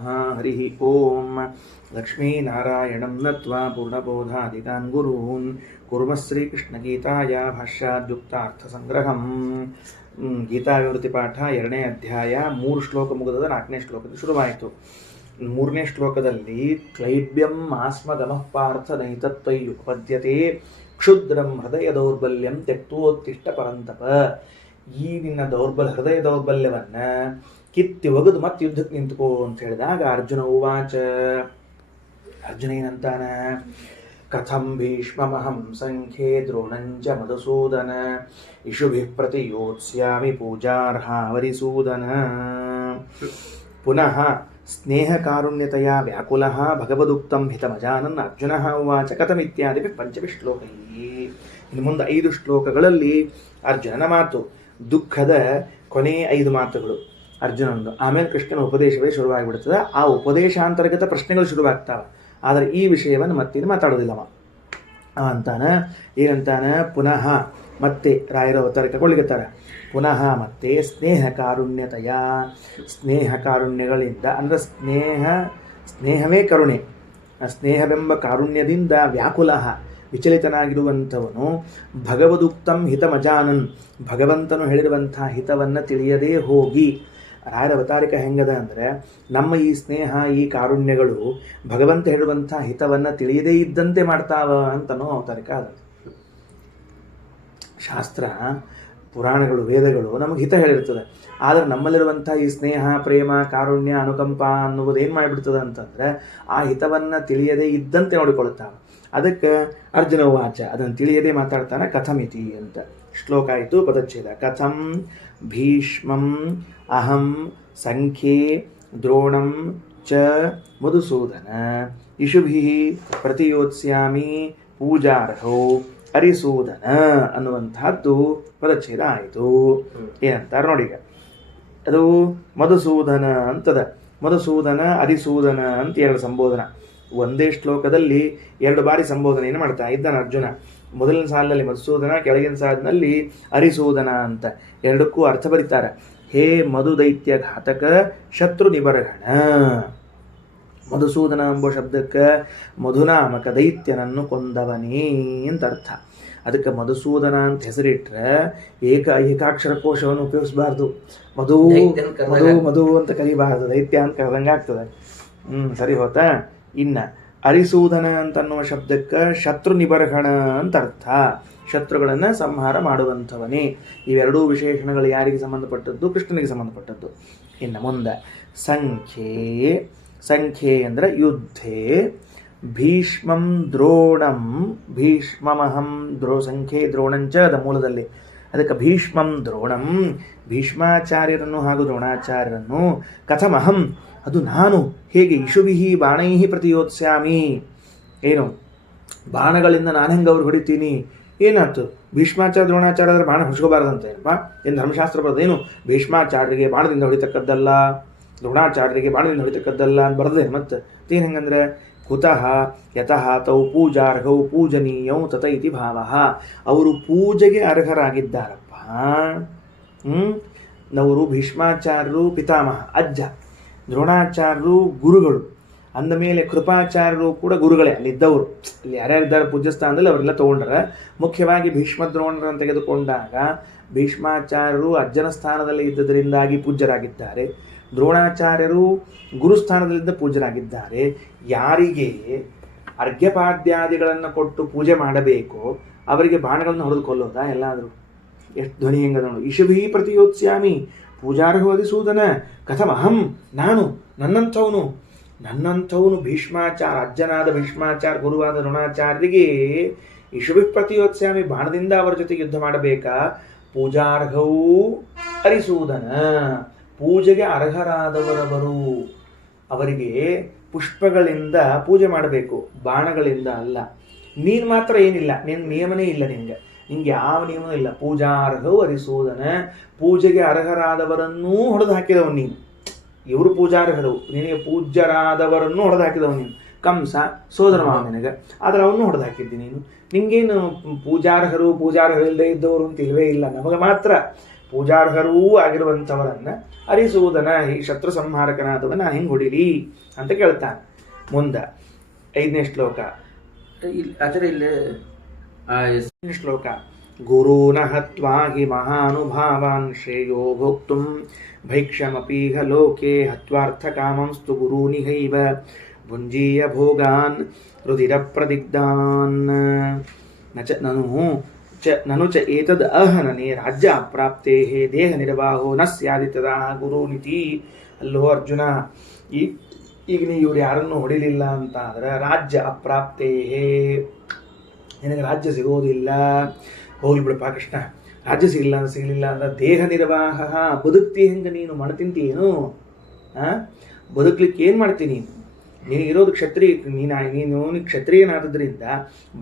ಹರಿ ಓಂ ಲಕ್ಷ್ಮೀನಾರಾಯಣಂ ನತ್ವಾ ಪೂರ್ಣಬೋಧಾಧಿಕಾನ್ ಗುರೂನ್ ಕುರ್ಮಃ ಶ್ರೀಕೃಷ್ಣಗೀತಾಯ ಭಾಷ್ಯಾದ್ಯುಕ್ತಾರ್ಥಸಂಗ್ರಹಂ. ಗೀತಾ ವಿವೃತಿ ಪಾಠ 2ನೇ ಅಧ್ಯಾಯ 3 ಶ್ಲೋಕ ಮುಗಿದ 4ನೇ ಶ್ಲೋಕದ ಶುರುವಾಯಿತು. 3ನೇ ಶ್ಲೋಕದಲ್ಲಿ ಕ್ಲೈಬ್ಯಂ ಆಸ್ಮಗಮಃ ಪಾರ್ಥ ನೈತತ್ವಯುಪಪದ್ಯತೆ ಕ್ಷುದ್ರಂ ಹೃದಯ ದೌರ್ಬಲ್ಯಂ ತ್ಯಕ್ತೋತ್ತಿಷ್ಟ ಪರಂತಪ. ಈ ನಿನ್ನ ಹೃದಯ ದೌರ್ಬಲ್ಯವನ್ನ ಕಿತ್ತಿ ಒಗೆದು ಮತ್ತೆ ಯುದ್ಧಕ್ಕೆ ನಿಂತುಕೋ ಅಂತ ಹೇಳಿದಾಗ ಅರ್ಜುನ ಉವಾಚ, ಅರ್ಜುನ ಏನಂತಾನ, ಕಥಂ ಭೀಷ್ಮಮಹಂ ಸಂಖ್ಯೆ ದ್ರೋಣಂಚ ಮಧುಸೂದನ ಇಷುಭಿಃ ಪ್ರತಿಯೋತ್ಸ್ಯಾಮಿ ಪೂಜಾರ್ಹ ವರಿಸೂದನ. ಪುನಃ ಸ್ನೇಹಕಾರುಣ್ಯತೆಯ ವ್ಯಾಕುಲಃ ಭಗವದುಕ್ತಂ ಹಿತಮಜಾನನ್ ಅರ್ಜುನಃ ಉವಾಚ ಕಥಮಿತ್ಯಾದಿ ಪಂಚಮಿ ಶ್ಲೋಕೈ. ಇನ್ನು ಮುಂದೆ 5 ಶ್ಲೋಕಗಳಲ್ಲಿ ಅರ್ಜುನನ ಮಾತು, ದುಃಖದ ಕೊನೆ 5 ಮಾತುಗಳು ಅರ್ಜುನಂದು. ಆಮೇಲೆ ಕೃಷ್ಣನ ಉಪದೇಶವೇ ಶುರುವಾಗಿಬಿಡ್ತದೆ. ಆ ಉಪದೇಶಾಂತರ್ಗತ ಪ್ರಶ್ನೆಗಳು ಶುರುವಾಗ್ತಾವೆ. ಆದರೆ ಈ ವಿಷಯವನ್ನು ಮತ್ತೇನು ಮಾತಾಡೋದಿಲ್ಲವ ಅಂತಾನ. ಏನಂತಾನ, ಪುನಃ ಮತ್ತೆ ರಾಯರ ಅವತಾರ ತಗೊಳ್ಳಿಕತ್ತಾರ. ಪುನಃ ಮತ್ತೆ ಸ್ನೇಹ ಕಾರುಣ್ಯಗಳಿಂದ, ಅಂದರೆ ಸ್ನೇಹವೇ ಕರುಣೆ, ಸ್ನೇಹವೆಂಬ ಕಾರುಣ್ಯದಿಂದ ವ್ಯಾಕುಲ ವಿಚಲಿತನಾಗಿರುವಂಥವನು ಭಗವದುಕ್ತಂ ಹಿತಮಜಾನನ್, ಭಗವಂತನು ಹೇಳಿರುವಂಥ ಹಿತವನ್ನು ತಿಳಿಯದೇ ಹೋಗಿ. ರಾಯರ ಅವತಾರಿಕ ಹೆಂಗದ ಅಂದರೆ, ನಮ್ಮ ಈ ಸ್ನೇಹ ಈ ಕಾರುಣ್ಯಗಳು ಭಗವಂತ ಹೇಳುವಂಥ ಹಿತವನ್ನು ತಿಳಿಯದೇ ಇದ್ದಂತೆ ಮಾಡ್ತಾವ ಅಂತನೋ ಅವತಾರಿಕ ಅದ. ಶಾಸ್ತ್ರ ಪುರಾಣಗಳು ವೇದಗಳು ನಮಗೆ ಹಿತ ಹೇಳಿರ್ತದೆ. ಆದರೆ ನಮ್ಮಲ್ಲಿರುವಂಥ ಈ ಸ್ನೇಹ ಪ್ರೇಮ ಕಾರುಣ್ಯ ಅನುಕಂಪ ಅನ್ನುವುದು ಏನು ಮಾಡಿಬಿಡ್ತದೆ ಅಂತಂದರೆ, ಆ ಹಿತವನ್ನು ತಿಳಿಯದೇ ಇದ್ದಂತೆ ನೋಡಿಕೊಳ್ತಾವೆ. ಅದಕ್ಕೆ ಅರ್ಜುನ ವಾಚ, ಅದನ್ನು ತಿಳಿಯದೇ ಮಾತಾಡ್ತಾನೆ. ಕಥಮಿತಿ ಅಂತ ಶ್ಲೋಕ ಆಯಿತು. ಪದಚ್ಛೇದ. ಕಥಂ ಭೀಷ್ಮಂ ಅಹಂ ಸಂಖ್ಯೆ ದ್ರೋಣಂ ಚ ಮಧುಸೂದನ ಇಷುಭಿಃ ಪ್ರತಿಯೋತ್ಸ್ಯಾಮಿ ಪೂಜಾರ್ಹೋ ಅರಿಸೂದನ ಅನ್ನುವಂಥದ್ದು ಪದಚ್ಛೇದ ಆಯಿತು. ಏನಂತಾರೆ ನೋಡಿ, ಈಗ ಅದು ಮಧುಸೂದನ ಅಂತದ. ಮಧುಸೂದನ ಅರಿಸೂದನ ಅಂತ 2 ಸಂಬೋಧನ. ಒಂದೇ ಶ್ಲೋಕದಲ್ಲಿ 2 ಬಾರಿ ಸಂಬೋಧನೆಯನ್ನು ಮಾಡ್ತಾ ಇದ್ದಾನೆ ಅರ್ಜುನ. ಮೊದಲಿನ ಸಾಲಿನಲ್ಲಿ ಮಧುಸೂದನ, ಕೆಳಗಿನ ಸಾಲಿನಲ್ಲಿ ಅರಿಸೂದನ ಅಂತ. 2ಕ್ಕೂ ಅರ್ಥ ಬರೀತಾರೆ. ಹೇ ಮಧು ದೈತ್ಯ ಘಾತಕ ಶತ್ರು ನಿಬರ್ಹಣ. ಮಧುಸೂದನ ಎಂಬ ಶಬ್ದಕ್ಕೆ ಮಧುನಾಮಕ ದೈತ್ಯನನ್ನು ಕೊಂದವನೇ ಅಂತ ಅರ್ಥ. ಅದಕ್ಕೆ ಮಧುಸೂದನ ಅಂತ ಹೆಸರಿಟ್ರೆ ಏಕಾಕ್ಷರ ಕೋಶವನ್ನು ಉಪಯೋಗಿಸಬಾರ್ದು. ಮಧು ಮಧು ಮಧು ಅಂತ ಕರಿಬಾರ್ದು, ದೈತ್ಯ ಅಂತ ಕರೆದಂಗೆ ಆಗ್ತದೆ. ಸರಿ ಹೋತಾ. ಇನ್ನು ಅರಿಸೂದನ ಅಂತನ್ನುವ ಶಬ್ದಕ್ಕೆ ಶತ್ರು ನಿಬರ್ಹಣ ಅಂತ ಅರ್ಥ, ಶತ್ರುಗಳನ್ನು ಸಂಹಾರ ಮಾಡುವಂಥವನೇ. ಇವೆರಡೂ ವಿಶೇಷಣಗಳು ಯಾರಿಗೆ ಸಂಬಂಧಪಟ್ಟದ್ದು? ಕೃಷ್ಣನಿಗೆ ಸಂಬಂಧಪಟ್ಟದ್ದು. ಇನ್ನು ಮುಂದೆ ಸಂಖ್ಯೆ ಅಂದರೆ ಯುದ್ಧೇ ಭೀಷ್ಮಂ ದ್ರೋಣಂ, ಭೀಷ್ಮಮಹಂ ಸಂಖ್ಯೆ ದ್ರೋಣಂಚ ಅದ ಮೂಲದಲ್ಲಿ. ಅದಕ್ಕೆ ಭೀಷ್ಮಂ ದ್ರೋಣಂ, ಭೀಷ್ಮಾಚಾರ್ಯರನ್ನು ಹಾಗೂ ದ್ರೋಣಾಚಾರ್ಯರನ್ನು, ಕಥಮಹಂ ಅದು ನಾನು, ಹೇಗೆ ಇಷುಭಿಃ ಬಾಣೈಃ ಪ್ರತಿಯೋತ್ಸ್ಯಾಮಿ, ಏನು ಬಾಣಗಳಿಂದ ನಾನು ಹೆಂಗೆ ಅವ್ರು ಹೊಡಿತೀನಿ. ಏನಾಯ್ತು, ಭೀಷ್ಮಾಚಾರ್ಯ ದ್ರೋಣಾಚಾರ್ಯರ ಬಾಣ ಹೊಡ್ಸ್ಕೋಬಾರ್ದಂತ ಏನಪ್ಪ, ಏನು ಧರ್ಮಶಾಸ್ತ್ರ ಬರೋದೇನು? ಭೀಷ್ಮಾಚಾರ್ಯರಿಗೆ ಬಾಣದಿಂದ ಹೊಡಿತಕ್ಕದ್ದಲ್ಲ, ದ್ರೋಣಾಚಾರ್ಯರಿಗೆ ಬಾಣದಿಂದ ಹೊಡಿತಕ್ಕದ್ದಲ್ಲ ಅಂತ ಬರದೇ. ಮತ್ತೆ ಏನು ಹೆಂಗಂದ್ರೆ, ಕುತಃ ಯತಃ ತೌ ಪೂಜಾರ್ಹೌ ಪೂಜನೀಯೌ ತತ ಇತಿ ಭಾವಃ. ಅವರು ಪೂಜೆಗೆ ಅರ್ಹರಾಗಿದ್ದಾರಪ್ಪ. ಅವರು ಭೀಷ್ಮಾಚಾರ್ಯರು ಪಿತಾಮಹ ಅಜ್ಜ, ದ್ರೋಣಾಚಾರ್ಯರು ಗುರುಗಳು. ಅಂದ ಮೇಲೆ ಕೃಪಾಚಾರ್ಯರು ಕೂಡ ಗುರುಗಳೇ ಅಲ್ಲಿದ್ದವರು. ಇಲ್ಲಿ ಯಾರ್ಯಾರಿದ್ದಾರೆ ಪೂಜ್ಯ ಸ್ಥಾನದಲ್ಲಿ ಅವರೆಲ್ಲ ತೊಗೊಂಡ್ರೆ, ಮುಖ್ಯವಾಗಿ ಭೀಷ್ಮ ದ್ರೋಣರನ್ನು ತೆಗೆದುಕೊಂಡಾಗ ಭೀಷ್ಮಾಚಾರ್ಯರು ಅಜ್ಜನ ಸ್ಥಾನದಲ್ಲಿ ಇದ್ದದರಿಂದಾಗಿ ಪೂಜ್ಯರಾಗಿದ್ದಾರೆ, ದ್ರೋಣಾಚಾರ್ಯರು ಗುರುಸ್ಥಾನದಲ್ಲಿದ್ದ ಪೂಜ್ಯರಾಗಿದ್ದಾರೆ. ಯಾರಿಗೆ ಅರ್ಘ್ಯಪಾದ್ಯಾದಿಗಳನ್ನು ಕೊಟ್ಟು ಪೂಜೆ ಮಾಡಬೇಕೋ ಅವರಿಗೆ ಬಾಣಗಳನ್ನು ಹೊಡೆದು ಕೊಲ್ಲೋದಾ ಎಲ್ಲಾದರೂ? ಎಷ್ಟು ಧ್ವನಿ ಹೆಂಗದ ನೋಡು. ಇಷುಭಿಃ ಪ್ರತಿಯೋತ್ಸ್ಯಾಮಿ ಪೂಜಾರ್ಹೋ ಅರಿಸೂದನ. ಕಥಮಹಂ ನಾನು, ನನ್ನಂಥವನು ಭೀಷ್ಮಾಚಾರ್ಯ, ಅಜ್ಜನಾದ ಭೀಷ್ಮಾಚಾರ್ಯ ಗುರುವಾದ ದ್ರೋಣಾಚಾರ್ಯರಿಗೆ ಇಷುಭಿಃ ಪ್ರತಿಯೋತ್ಸ್ಯಾಮಿ, ಬಾಣದಿಂದ ಅವರ ಜೊತೆಗೆ ಯುದ್ಧ ಮಾಡಬೇಕಾ. ಪೂಜಾರ್ಹೌ ಅರಿಸೂದನ, ಪೂಜೆಗೆ ಅರ್ಹರಾದವರವರು, ಅವರಿಗೆ ಪುಷ್ಪಗಳಿಂದ ಪೂಜೆ ಮಾಡಬೇಕು, ಬಾಣಗಳಿಂದ ಅಲ್ಲ. ನೀನು ಮಾತ್ರ ಏನಿಲ್ಲ, ನಿನ್ನ ನಿಯಮನೇ ಇಲ್ಲ, ನಿಂಗೆ ಯಾವ ನಿಯಮನೂ ಇಲ್ಲ. ಪೂಜಾರ್ಹೌ ಅರಿಸೂದನ, ಪೂಜೆಗೆ ಅರ್ಹರಾದವರನ್ನೂ ಹೊಡೆದು ಹಾಕಿದವನು ನೀನು. ಇವರು ಪೂಜಾರ್ಹರು, ನಿನಗೆ ಪೂಜ್ಯರಾದವರನ್ನು ಹೊಡೆದು ಹಾಕಿದವನು ನೀನು. ಕಂಸ ಸೋದರ ಮಾವ ನಿನಗೆ, ಆದರೆ ಅವನು ಹೊಡೆದು ಹಾಕಿದ್ದೀನಿ ನೀನು. ನಿಂಗೇನು ಪೂಜಾರ್ಹರು ಇಲ್ಲದೆ ಇದ್ದವರು ಅಂತ ಇಲ್ಲವೇ ಇಲ್ಲ. ನಮಗೆ ಮಾತ್ರ ಪೂಜಾರ್ಹರೂ ಆಗಿರುವಂಥವರನ್ನ ಅರಿಸುವುದನ್ನ ಈ ಶತ್ರು ಸಂಹಾರಕನಾದವ ನಾನು ಹೆಂಗೆ ಹೊಡಿಲಿ ಅಂತ ಕೇಳ್ತಾನೆ. ಮುಂದೆ 5ನೇ ಶ್ಲೋಕ. ಆಚಾರ್ಯ ಇಲ್ಲಿ ಶ್ಲೋಕ. ಗುರೂನ ಹತ್ವಾ ಹಿ ಮಹಾನುಭಾವಾನ್ ಶ್ರೇಯೋ ಭೋಕ್ತುಂ ಭೈಕ್ಷಮಪೀಹ ಲೋಕೆ ಹತ್ವಾರ್ಥಕಾಮಂಸ್ತು ಗುರೂನಿಹೈವ ಭುಂಜೀಯ ಭೋಗಾನ್ ರುಧಿರಪ್ರದಿಗ್ಧಾನ್ ನನು ಚ ಏತದ್ ಅಹನನೆ ರಾಜ್ಯ ಅಪ್ರಾಪ್ತೆ ದೇಹ ನಿರ್ವಾಹೋ ನ ಸ್ಯಾದಿ ತದಾ ಗುರುನಿತಿ. ಅಲ್ಲೋ ಅರ್ಜುನ, ಈಗ ನೀವು ಇವ್ರು ಯಾರನ್ನು ಹೊಡಿಲಿಲ್ಲ ಅಂತ ಅಂದ್ರೆ ರಾಜ್ಯ ಅಪ್ರಾಪ್ತೇ, ನಿನಗೆ ರಾಜ್ಯ ಸಿಗೋದಿಲ್ಲ. ಹೋಗ್ಲಿ ಬಿಡಪ್ಪ ಕೃಷ್ಣ, ರಾಜ್ಯ ಸಿಗಲಿಲ್ಲ ಅಂದ್ರೆ ದೇಹ ನಿರ್ವಾಹ, ಬದುಕ್ತಿ ಹೆಂಗೆ ನೀನು ಮಣ ತಿಂತೀಯೇನು? ಬದುಕ್ಲಿಕ್ಕೆ ಏನು ಮಾಡ್ತೀನಿ? ನೀನು ಇರೋದು ಕ್ಷತ್ರಿಯ, ನೀನು ಕ್ಷತ್ರಿಯನಾದ್ರಿಂದ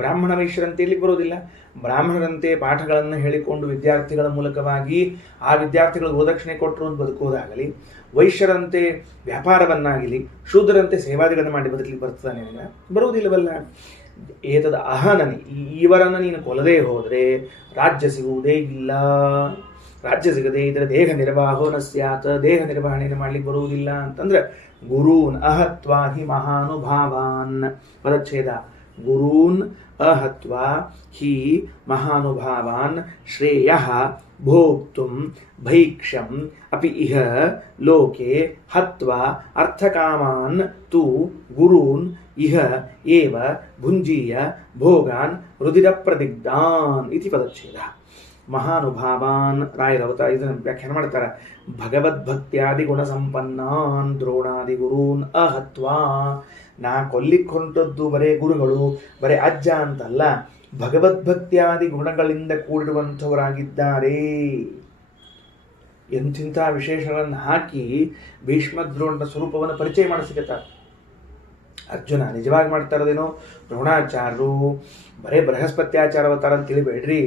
ಬ್ರಾಹ್ಮಣ ವೈಶ್ಯರಂತೆ ಇರ್ಲಿಕ್ಕೆ ಬರೋದಿಲ್ಲ. ಬ್ರಾಹ್ಮಣರಂತೆ ಪಾಠಗಳನ್ನು ಹೇಳಿಕೊಂಡು ವಿದ್ಯಾರ್ಥಿಗಳ ಮೂಲಕವಾಗಿ ಆ ವಿದ್ಯಾರ್ಥಿಗಳಿಗೆ ಗುರುದಕ್ಷಿಣೆ ಕೊಟ್ಟರು ಅಂತ ಬದುಕೋದಾಗಲಿ, ವೈಶ್ಯರಂತೆ ವ್ಯಾಪಾರವನ್ನಾಗಲಿ, ಶೂದ್ರರಂತೆ ಸೇವಾದಿಗಳನ್ನು ಮಾಡಿ ಬದುಕಲಿಕ್ಕೆ ಬರ್ತದೆ ನಿನಗೆ? ಬರುವುದಿಲ್ಲವಲ್ಲ. ಏತದ ಅಹನನಿ, ಇವರನ್ನು ನೀನು ಕೊಲ್ಲದೇ ಹೋದರೆ ರಾಜ್ಯ ಸಿಗುವುದೇ ಇಲ್ಲ. ರಾಜ್ಯ ಸಿಗದೆ ಇದರ ದೇಹ ನಿರ್ವಾಹೋ ನ ಸ್ಯಾತ್, ದೇಹ ನಿರ್ವಹಣೆಯನ್ನು ಮಾಡ್ಲಿಕ್ಕೆ ಬರುವುದಿಲ್ಲ ಅಂತಂದ್ರೆ ಗುರೂನ್ ಅಹತ್ವಾ ಹಿ ಮಹಾನುಭಾವಾನ್. ಪದಚ್ಛೇದ. ಗುರೂನ್ ಅಹತ್ವಾ ಹಿ ಮಹಾನುಭಾವಾನ್ ಶ್ರೇಯ ಭೋಕ್ತುಂ ಭೈಕ್ಷಂ ಅಪಿ ಇಹ ಲೋಕೆ ಹತ್ವಾ ಅರ್ಥಕಾಮಾನ್ ತು ಗುರೂನ್ ಇಹ ಏವ ಭುಂಜೀಯ ಭೋಗಾನ್ ರುಧಿರಪ್ರದಿಗ್ಧಾನ್ ಇತಿ ಪದಚ್ಛೇದ. ಮಹಾನುಭಾವಾನ್ ರಾಯರವತ ಇದನ್ನು ವ್ಯಾಖ್ಯಾನ ಮಾಡ್ತಾರೆ. ಭಗವದ್ಭಕ್ತ್ಯಾದಿ ಗುಣ ಸಂಪನ್ನಾನ್ ದ್ರೋಣಾದಿ ಗುರೂನ್ ಅಹತ್ವಾ. ನಾ ಕೊಲ್ಲಿಕ್ಕೆ ಹೊಂಟದ್ದು ಬರೇ ಗುರುಗಳು, ಬರೇ ಅಜ್ಜ ಅಂತಲ್ಲ, ಭಗವದ್ಭಕ್ತ್ಯಾದಿ ಗುಣಗಳಿಂದ ಕೂಡಿರುವಂಥವರಾಗಿದ್ದಾರೆ. ಎಂಥಿಂಥ ವಿಶೇಷಗಳನ್ನು ಹಾಕಿ ಭೀಷ್ಮದ್ರೋಣನ ಸ್ವರೂಪವನ್ನು ಪರಿಚಯ ಮಾಡಿಸಿಕತ್ತಾರೆ. ಅರ್ಜುನ ನಿಜವಾಗಿ ಮಾಡ್ತಾ ಇರೋದೇನೋ, ದ್ರೋಣಾಚಾರ್ಯರು ಬರೇ ಬೃಹಸ್ಪತ್ಯಾಚಾರ ಅವತಾರ ಅಂತ ತಿಳಿಬೇಡ್ರಿ,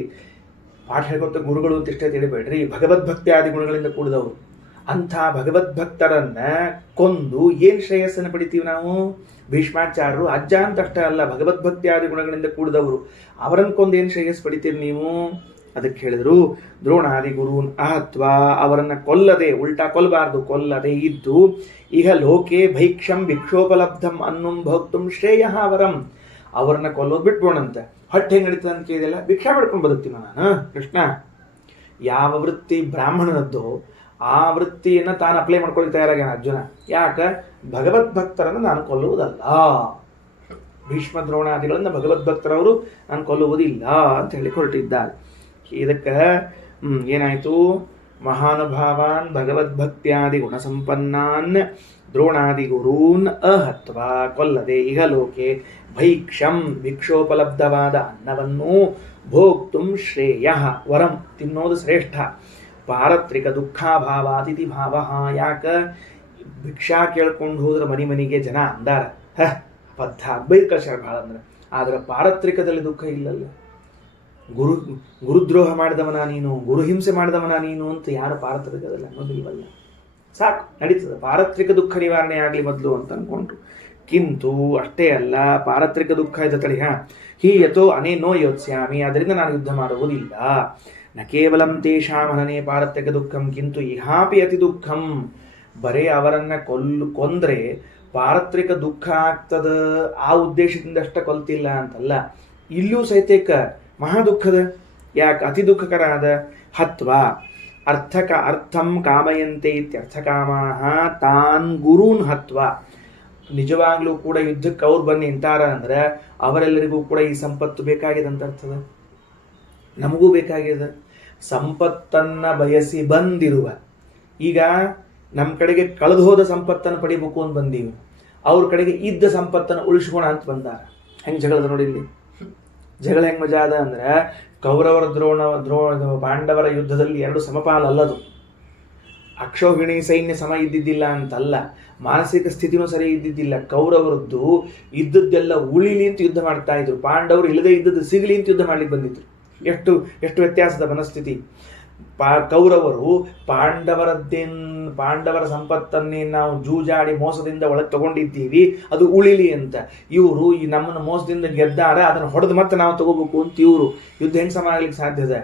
ಪಾಠ ಹೇಳ್ಕೊತ ಗುರುಗಳು ಅಂತ ಇಷ್ಟೇ ತಿಳಿಬೇಡ್ರಿ, ಭಗವದ್ಭಕ್ತ್ಯಾದಿ ಗುಣಗಳಿಂದ ಕೂಡಿದವರು. ಅಂಥ ಭಗವದ್ಭಕ್ತರನ್ನ ಕೊಂದು ಏನು ಶ್ರೇಯಸ್ಸನ್ನು ಪಡಿತೀವಿ ನಾವು? ಭೀಷ್ಮಾಚಾರ್ಯರು ಅಜ್ಜ ಅಂತ ಅಷ್ಟೇ ಅಲ್ಲ, ಭಗವದ್ಭಕ್ತ್ಯಾದಿ ಗುಣಗಳಿಂದ ಕೂಡಿದವರು. ಅವರನ್ನು ಕೊಂದು ಏನು ಶ್ರೇಯಸ್ ಪಡಿತೀರಿ ನೀವು? ಅದಕ್ಕೆ ಹೇಳಿದ್ರು ದ್ರೋಣಾದಿ ಗುರೂನ್ ಅಹತ್ವಾ, ಅವರನ್ನ ಕೊಲ್ಲದೆ, ಉಲ್ಟಾ ಕೊಲ್ಲಬಾರ್ದು, ಕೊಲ್ಲದೆ ಇದ್ದು ಇಹ ಲೋಕೆ ಭೈಕ್ಷಂ ಭಿಕ್ಷೋಪಲಬ್ಧಂ ಅನ್ನುಂ ಭೋಕ್ತುಂ ಶ್ರೇಯ ವರಂ. ಅವ್ರನ್ನ ಕೊಲ್ಲೋದು ಬಿಟ್ಬೋಣಂತೆ. ಹೊಟ್ಟೆ ಹೆಂಗೆ ನಡೀತದೆ ಅಂತ ಕೇಳಿದೆಲ್ಲ, ಭಿಕ್ಷಾ ಮಾಡ್ಕೊಂಡು ಬದುಕ್ತೀನ ನಾನು. ಕೃಷ್ಣ ಯಾವ ವೃತ್ತಿ ಬ್ರಾಹ್ಮಣನದ್ದು ಆ ವೃತ್ತಿಯನ್ನು ತಾನು ಅಪ್ಲೈ ಮಾಡ್ಕೊಳ್ಳಿ ತಯಾರಾಗ್ಯಾನ ಅರ್ಜುನ. ಯಾಕೆ? ಭಗವದ್ಭಕ್ತರನ್ನು ನಾನು ಕೊಲ್ಲುವುದಲ್ಲ, ಭೀಷ್ಮ ದ್ರೋಣಾದಿಗಳನ್ನು ಭಗವದ್ಭಕ್ತರವರು ನಾನು ಕೊಲ್ಲುವುದಿಲ್ಲ ಅಂತ ಹೇಳಿ ಹೊರಟಿದ್ದಾರೆ. ಇದಕ್ಕೆ ಏನಾಯಿತು? ಮಹಾನುಭಾವಾನ್ ಭಗವದ್ಭಕ್ತ್ಯಾದಿ ಗುಣಸಂಪನ್ನಾನ್ ದ್ರೋಣಾದಿ ಗುರೂನ್ ಅಹತ್ವಾ, ಕೊಲ್ಲದೆ ಇಹ ಲೋಕೆ ಭೈಕ್ಷಂ ಭಿಕ್ಷೋಪಲಬ್ಧವಾದ ಅನ್ನವನ್ನು ಭೋಕ್ತುಂ ಶ್ರೇಯ ವರಂ, ತಿನ್ನೋದು ಶ್ರೇಷ್ಠ. ಪಾರತ್ರಿಕ ದುಃಖಾಭಾವಾತಿಥಿ ಭಾವ. ಯಾಕ? ಭಿಕ್ಷಾ ಕೇಳ್ಕೊಂಡು ಹೋದ್ರೆ ಮನಿಗೆ ಜನ ಅಂದಾರ, ಬದ್ಧ ಬೈದ್ ಕಳ್ಸ್ಯಾರ ಭಾಳ ಅಂದ್ರೆ. ಆದ್ರೆ ಪಾರತ್ರಿಕದಲ್ಲಿ ದುಃಖ ಇಲ್ಲಲ್ಲ. ಗುರುದ್ರೋಹ ಮಾಡಿದವನ ನೀನು, ಗುರುಹಿಂಸೆ ಮಾಡಿದವನ ನೀನು ಅಂತ ಯಾರು ಪಾರತ್ರಿಕದಲ್ಲಿ ಅನ್ನೋದಿಲ್ವಲ್ಲ. ಸಾಕು, ನಡೀತದೆ. ಪಾರತ್ರಿಕ ದುಃಖ ನಿವಾರಣೆ ಆಗಲಿ ಮೊದಲು ಅಂತ ಅನ್ಕೊಂಡ್ರು. ಕಿಂತು ಅಷ್ಟೇ ಅಲ್ಲ, ಪಾರತ್ರಿಕ ದುಃಖ ಇದೆ ತಳಿ ಹೀ ಯಥೋ ಅನೇನೋ ಯೋತ್ಸ್ಯಾಮಿ, ಅದರಿಂದ ನಾನು ಯುದ್ಧ ಮಾಡುವುದಿಲ್ಲ. ನ ಕೇವಲಂ ತೇಷಾಂ ಹನನೆ ಪಾರತ್ರಿಕ ದುಃಖಂ ಕಿಂತು ಇಹಾಪಿ ಅತಿ ದುಃಖಂ. ಬರೇ ಅವರನ್ನ ಕೊಂದ್ರೆ ಪಾರತ್ರಿಕ ದುಃಖ ಆಗ್ತದ, ಆ ಉದ್ದೇಶದಿಂದ ಅಷ್ಟ ಕೊಲ್ತಿಲ್ಲ ಅಂತಲ್ಲ, ಇಲ್ಲೂ ಸಹಿತೇಕ ಮಹಾ ದುಃಖದ. ಯಾಕೆ? ಅತಿ ದುಃಖಕರ ಆದ. ಹತ್ವಾ ಅರ್ಥಂ ಕಾಮಯಂತೆ ಇತ್ಯರ್ಥಕಾಮಾಹ ತಾನ್ ಗುರೂನ್ ಹತ್ವಾ. ನಿಜವಾಗ್ಲೂ ಕೂಡ ಯುದ್ಧಕ್ಕೆ ಅವ್ರು ಬನ್ನಿ ನಿಂತಾರ ಅಂದ್ರೆ ಅವರೆಲ್ಲರಿಗೂ ಕೂಡ ಈ ಸಂಪತ್ತು ಬೇಕಾಗಿದೆ ಅಂತ ಅರ್ಥದ. ನಮಗೂ ಬೇಕಾಗಿದೆ. ಸಂಪತ್ತನ್ನ ಬಯಸಿ ಬಂದಿರುವ, ಈಗ ನಮ್ಮ ಕಡೆಗೆ ಕಳೆದು ಹೋದ ಸಂಪತ್ತನ್ನು ಪಡಿಬೇಕು ಅಂತ ಬಂದೀವಿ, ಅವ್ರ ಕಡೆಗೆ ಇದ್ದ ಸಂಪತ್ತನ್ನು ಉಳಿಸ್ಕೋಣ ಅಂತ ಬಂದಾರ. ಹೆಂಗೆ ಜಗಳದ ನೋಡಿ ಇಲ್ಲಿ. ಜಗಳ ಹೆಂಗೆ ಮಜಾ ಅದ ಅಂದ್ರೆ, ಕೌರವರ ಪಾಂಡವರ ಯುದ್ಧದಲ್ಲಿ 2 ಸಮಪಾಲಲ್ಲದು. ಅಕ್ಷೋಹಿಣಿ ಸೈನ್ಯ ಸಮ ಇದ್ದಿದ್ದಿಲ್ಲ ಅಂತಲ್ಲ, ಮಾನಸಿಕ ಸ್ಥಿತಿನೂ ಸರಿ ಇದ್ದಿದ್ದಿಲ್ಲ. ಕೌರವರದ್ದು ಇದ್ದದ್ದೆಲ್ಲ ಉಳಿಲಿ ಅಂತ ಯುದ್ಧ ಮಾಡ್ತಾ ಇದ್ರು, ಪಾಂಡವರು ಇಲ್ಲದೆ ಇದ್ದದ್ದು ಸಿಗಲಿ ಅಂತ ಯುದ್ಧ ಮಾಡ್ಲಿಕ್ಕೆ ಬಂದಿದ್ರು. ಎಷ್ಟು ವ್ಯತ್ಯಾಸದ ಮನಸ್ಥಿತಿ. ಕೌರವರು ಪಾಂಡವರ ಸಂಪತ್ತನ್ನೇ ನಾವು ಜೂಜಾಡಿ ಮೋಸದಿಂದ ಒಳಗೆ ತಗೊಂಡಿದ್ದೀವಿ, ಅದು ಉಳಿಲಿ ಅಂತ. ಇವರು ಈ ನಮ್ಮನ್ನು ಮೋಸದಿಂದ ಗೆದ್ದಾರ, ಅದನ್ನು ಹೊಡೆದು ಮತ್ತೆ ನಾವು ತಗೋಬೇಕು ಅಂತ ಇವರು. ಯುದ್ಧ ಹೆಂಗೆ ಸಮ ಆಗ್ಲಿಕ್ಕೆ ಸಾಧ್ಯದ?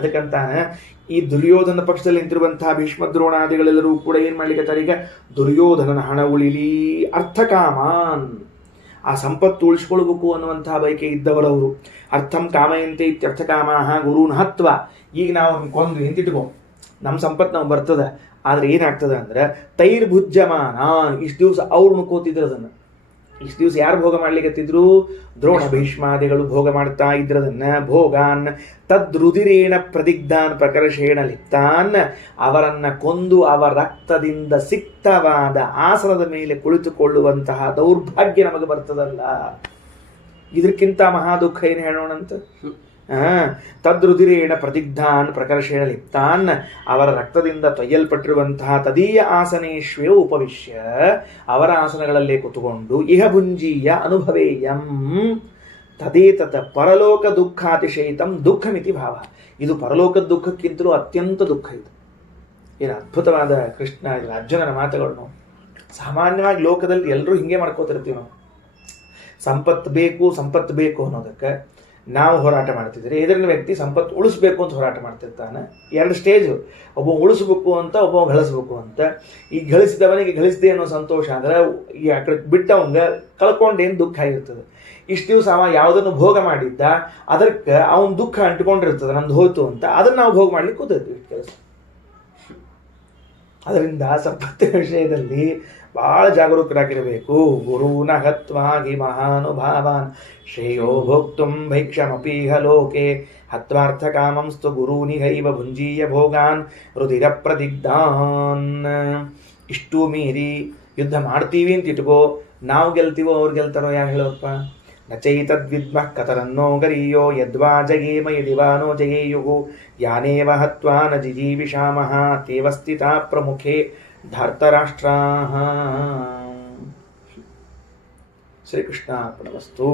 ಅದಕ್ಕಂತಾನೆ ಈ ದುರ್ಯೋಧನ ಪಕ್ಷದಲ್ಲಿ ನಿಂತಿರುವಂತಹ ಭೀಷ್ಮ ದ್ರೋಣಾದಿಗಳೆಲ್ಲರೂ ಕೂಡ ಏನ್ ಮಾಡ್ಲಿಕ್ಕೆ ಈಗ ದುರ್ಯೋಧನನ ಹಣ ಉಳಿಲಿ ಅರ್ಥಕಾಮಾನ್, ಆ ಸಂಪತ್ತು ಉಳಿಸ್ಕೊಳ್ಬೇಕು ಅನ್ನುವಂತಹ ಬಯಕೆ ಇದ್ದವರವರು. ಅರ್ಥಂ ಕಾಮಯಂತೆ ಇತ್ಯರ್ಥಕಾಮಾಹ ಗುರುನ್ ಹತ್ವ. ಈಗ ನಾವು ಕೊಂದು ನಿಂತಿಟ್ಕೋ, ನಮ್ಮ ಸಂಪತ್ತು ನಾವು ಬರ್ತದೆ, ಆದ್ರೆ ಏನಾಗ್ತದೆ ಅಂದ್ರೆ ತೈರ್ಭುಜ್ಯಮಾನ, ಇಷ್ಟು ದಿವಸ ಅವ್ರು ನುಕೋತಿದ್ರು ಅದನ್ನು. ಇಷ್ಟು ದಿವಸ ಯಾರು ಭೋಗ ಮಾಡ್ಲಿಕ್ಕತ್ತಿದ್ರು? ದ್ರೋಣ ಭೀಷ್ಮಾದಿಗಳು ಭೋಗ ಮಾಡ್ತಾ ಇದ್ರದನ್ನ. ಭೋಗಾನ್ ತದ್ರುದಿರೇಣ ಪ್ರದಿಗ್ಧಾನ್ ಪ್ರಕರ್ಷೇಣ ಲಿಪ್ತಾನ್, ಅವರನ್ನ ಕೊಂದು ಅವರ ರಕ್ತದಿಂದ ಸಿಕ್ತವಾದ ಆಸನದ ಮೇಲೆ ಕುಳಿತುಕೊಳ್ಳುವಂತಹ ದೌರ್ಭಾಗ್ಯ ನಮಗೆ ಬರ್ತದಲ್ಲ, ಇದಕ್ಕಿಂತ ಮಹಾ ದುಃಖ ಏನು ಹೇಳೋಣಂತ. ತದ್ರುದಿರೇಣ ಪ್ರದಿಗ್ಧಾನ್ ಪ್ರಕರ್ಷೇಣ ಲಿಪ್ತಾನ್, ಅವರ ರಕ್ತದಿಂದ ತೊಯ್ಯಲ್ಪಟ್ಟಿರುವಂತಹ ತದೀಯ ಆಸನೇಶ್ವೇ ಉಪವಿಶ್ಯ, ಅವರ ಆಸನಗಳಲ್ಲೇ ಕುತುಕೊಂಡು ಇಹ ಭುಂಜೀಯ ಅನುಭವೇಯಂ ತದೇತತ ಪರಲೋಕ ದುಃಖಾತಿಶಯಿತಂ ದುಃಖಮಿತಿ ಭಾವ. ಇದು ಪರಲೋಕದ ದುಃಖಕ್ಕಿಂತಲೂ ಅತ್ಯಂತ ದುಃಖ. ಇದು ಏನು ಅದ್ಭುತವಾದ ಕೃಷ್ಣ ಅರ್ಜುನನ ಮಾತುಗಳು. ನಾವು ಸಾಮಾನ್ಯವಾಗಿ ಲೋಕದಲ್ಲಿ ಎಲ್ಲರೂ ಹಿಂಗೆ ಮಾಡ್ಕೋತಿರ್ತೀವಿ. ನಾವು ಸಂಪತ್ತು ಬೇಕು ಅನ್ನೋದಕ್ಕೆ ನಾವು ಹೋರಾಟ ಮಾಡ್ತಿದ್ರೆ, ಎದುರಿನ ವ್ಯಕ್ತಿ ಸಂಪತ್ತು ಉಳಿಸ್ಬೇಕು ಅಂತ ಹೋರಾಟ ಮಾಡ್ತಿರ್ತಾನೆ. ಎರಡು ಸ್ಟೇಜು, ಒಬ್ಬ ಉಳಿಸ್ಬೇಕು ಅಂತ, ಒಬ್ಬ ಗಳಿಸ್ಬೇಕು ಅಂತ. ಈ ಗಳಿಸಿದವನಿಗೆ ಗಳಿಸಿದೆ ಅನ್ನೋ ಸಂತೋಷ ಅಂದ್ರೆ, ಈ ಆ ಕಡೆ ಬಿಟ್ಟವಂಗ ಕಳ್ಕೊಂಡೇನು ದುಃಖ ಆಗಿರ್ತದೆ. ಇಷ್ಟು ದಿವಸ ಅವ ಯಾವುದನ್ನು ಭೋಗ ಮಾಡಿದ್ದ, ಅದಕ್ಕೆ ಅವನ ದುಃಖ ಅಂಟಿಕೊಂಡಿರ್ತದೆ, ನಮ್ದು ಹೋಯ್ತು ಅಂತ. ಅದನ್ನು ನಾವು ಭೋಗ ಮಾಡ್ಲಿಕ್ಕೆ ಕೂತಿರ್ತೀವಿ ಇಷ್ಟು ಕೆಲಸ. ಅದರಿಂದ ಸಂಪತ್ತಿನ ವಿಷಯದಲ್ಲಿ ಬಹಳ ಜಾಗರೂಕರಾಗಿರಬೇಕು. ಗುರುನ ಹತ್ವಾಗಿ ಮಹಾನುಭಾವಾನ್ ಶ್ರೇಯೋ ಭೋಕ್ತುಂ ಭೈಕ್ಷಮಪೀಹ ಲೋಕೆ ಹತ್ವಾರ್ಥ ಕಾಮಂಸ್ತು ಗುರೂನಿಹೈವ ಭುಂಜೀಯ ಭೋಗಾನ್ ರುದಿರ ಪ್ರದಿಗ್ಧಾನ್. ಇಷ್ಟು ಮೀರಿ ಯುದ್ಧ ಮಾಡ್ತೀವಿ ಅಂತ ಇಟ್ಕೋ, ನಾವು ಗೆಲ್ತೀವೋ ಅವ್ರು ಗೆಲ್ತಾರೋ ಯಾರು ಹೇಳೋಪ್ಪ. ನಚೈತದ್ವಿದ್ಮಃ ಕತರನ್ನೋ ಗರೀಯೋ ಯದ್ವಾ ಜಯೇಮ ಯದಿವಾ ನೋ ಜಯೇಯುಃ ಯಾನೇವ ಹತ್ವಾ ನ ಜಿಜೀವಿಷಾಮಃ ತೇವ ಸ್ಥಿತಾ ಪ್ರಮುಖೇ ಧಾರ್ತರಾಷ್ಟ್ರಾಃ. ಶ್ರೀಕೃಷ್ಣಾರ್ಪಣಮಸ್ತು.